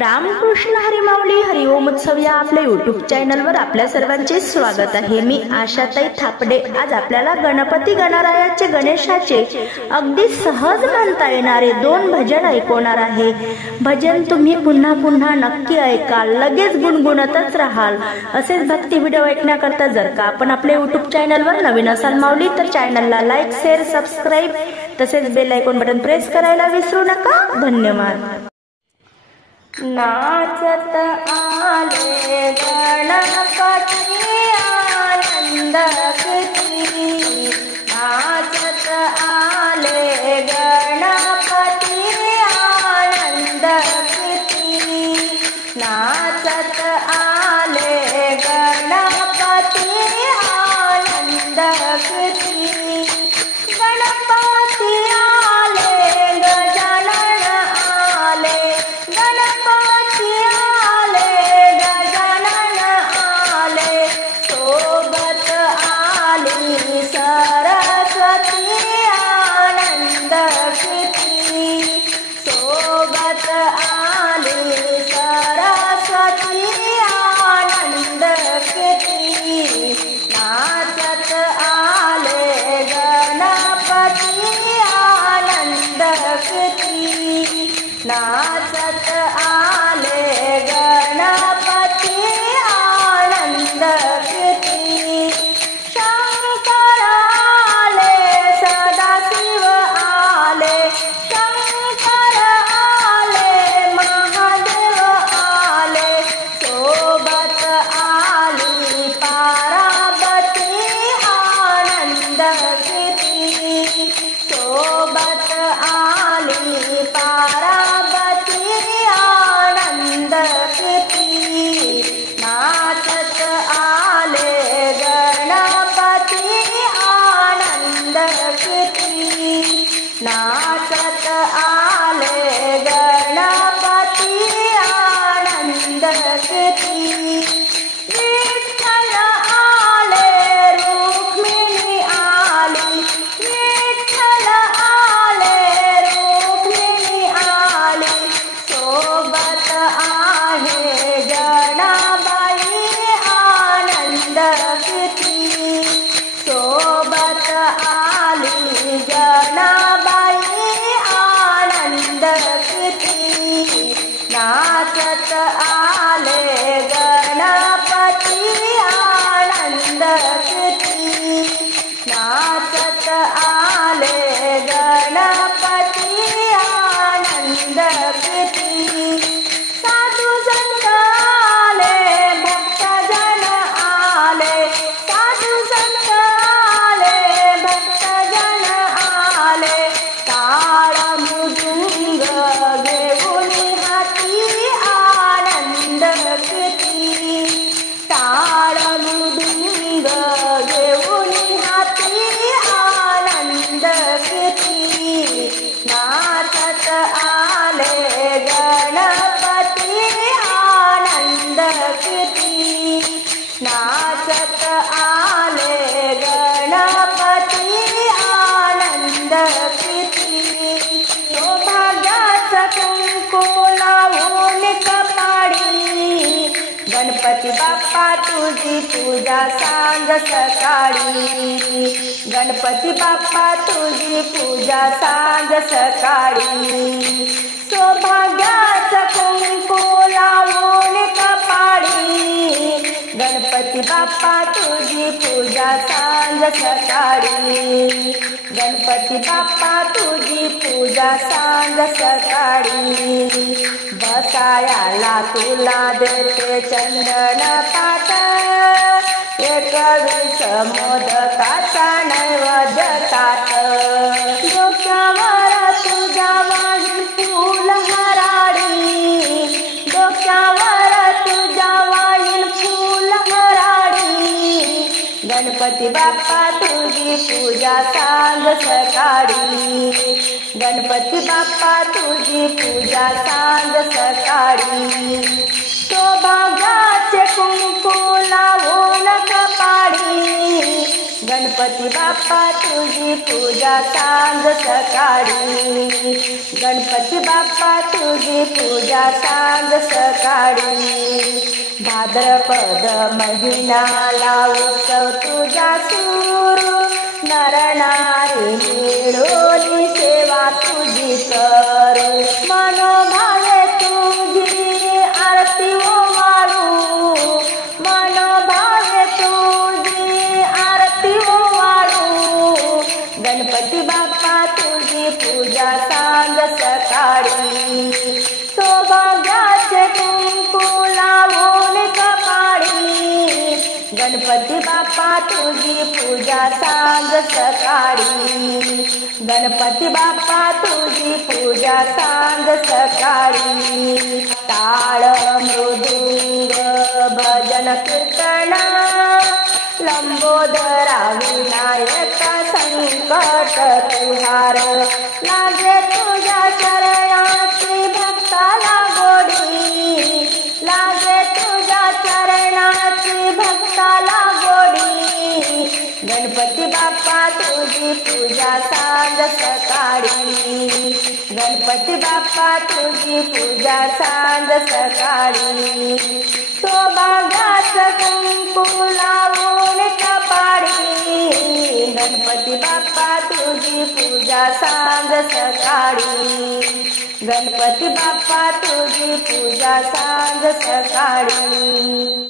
रामकृष्ण हरी माऊली हरिओम उत्सव या आपल्या यूट्यूब चॅनलवर आपल्या सर्वांचे स्वागत आहे। मी आशाताई थापडे आज आपल्याला गणपती गणरायाचे गणेशाचे अगदी सहज म्हणता येणारे 2 भजन ऐकवणार आहे। भजन तुम्ही पुन्हा पुन्हा नक्की ऐकाल, लगेच गुणगुणतच राहाल। असेच भक्ती व्हिडिओ ऐकण्याकरता जर का आपण आपल्या यूट्यूब चॅनलवर नवीन असाल माऊली तर चॅनलला लाईक, शेअर, सबस्क्राईब तसेच बेल आयकॉन बटन प्रेस करायला विसरू नका। धन्यवाद। नाचत आले गणपती आनंद किती, नाचत आले गणपती आनंद किती, नाचत आले गणपती आनंद किती, गणपती आले गजानन आले, गणपती आले गजानन आले, सोबत आली सरस्वती आनंद किती, सोबत आली सरस्वती आनंद किती, नाचत आले गणपती आनंद किती, नाचत आले गणपती आनंद किती, शंकर आले सदाशिव आले, शंकर आले महादेव आले, सोबत आली पार्वती आनंद किती, सोबत आली पार्वती आनंद किती, नाचत आले गणपती आनंद किती, नाचत आले गणपती आनंद किती, विठ्ठल आले रुक्मिणी आली, विठ्ठल आले रुक्मिणी आली, सोबत आहे जनाबाई आनंद किती, सोबत आली जनाबाई आनंद किती, नाचत आले गणपती आनंद किती, नाचत आले गणपती आनंद किती, साधू संत आले भक्तजन आले, साधू संत आले भक्तजन आले, टाळ मृदुंग घेऊन हाती आनंद किती, टाळ मृदुंग घेऊन हाती आनंद किती, नाचत आले गणपती आनंद किती, नाचत आले गणपती आनंद किती, सौभाग्याचा कुंकू लावून कपाळी, गणपती बाप्पा तुझी पूजा सांग सकाळी, गणपती बाप्पा तुझी पूजा सांग सकाळी, सौभाग्याचा कुंकू लावून कपाळी, गणपती बाप्पा तुझी पूजा सांग सकाळी, गणपती बाप्पा तुझी पूजा सांग सकाळी, बसायाला तुला देते चंदन पाट, 21 मोदकाचा नैवेद्य ताट, डोक्यावर तुझ्या वाहिन फूल हराडी, डोक्यावर तुझ्या वाहिन फूल हराडी, गणपती बाप्पा तुझी पूजा सांग सकाळी, गणपती बाप्पा तुझी पूजा सांग सकाळी, सौभाग्याचे कुंकू लावून कपाळी, गणपती गणपती बाप्पा तुझी पूजा सांज सकाळी, गणपती बाप्पा तुझी पूजा सांज सकाळी। भाद्रपद महिनाला उत्सव तुझा सुरू, नर नारी मिळून सेवा तुझी करू, मनोभावे तुझी आरती ओवाळू, मनोभावे तुझी आरती ओवाळू। गणपती बाप्पा तुझी पूजा सांज सकाळी, सौभाग्याचे कुंकू लावून कपाळी, गणपती बाप्पा तुझी पूजा सांज सकाळी, गणपती बाप्पा तुझी पूजा सांज सकाळी। टाळ मृदुंग भजन कीर्तन, लंबोदरा विनायका संकट तुहार, लागे तुझ्या चरणाची भक्ताला गोडी, लागे तुझ्या चरणाची भक्ताला गोडी। गणपती बाप्पा तुझी पूजा सांज सकाळी, गणपती बाप्पा तुझी पूजा सांज सकाळी। सौभाग्याचं कुंकू लावून कपाळी, गणपती बाप्पा तुझी पूजा सांज सकाळी, गणपती बाप्पा तुझी पूजा सांज सकाळी।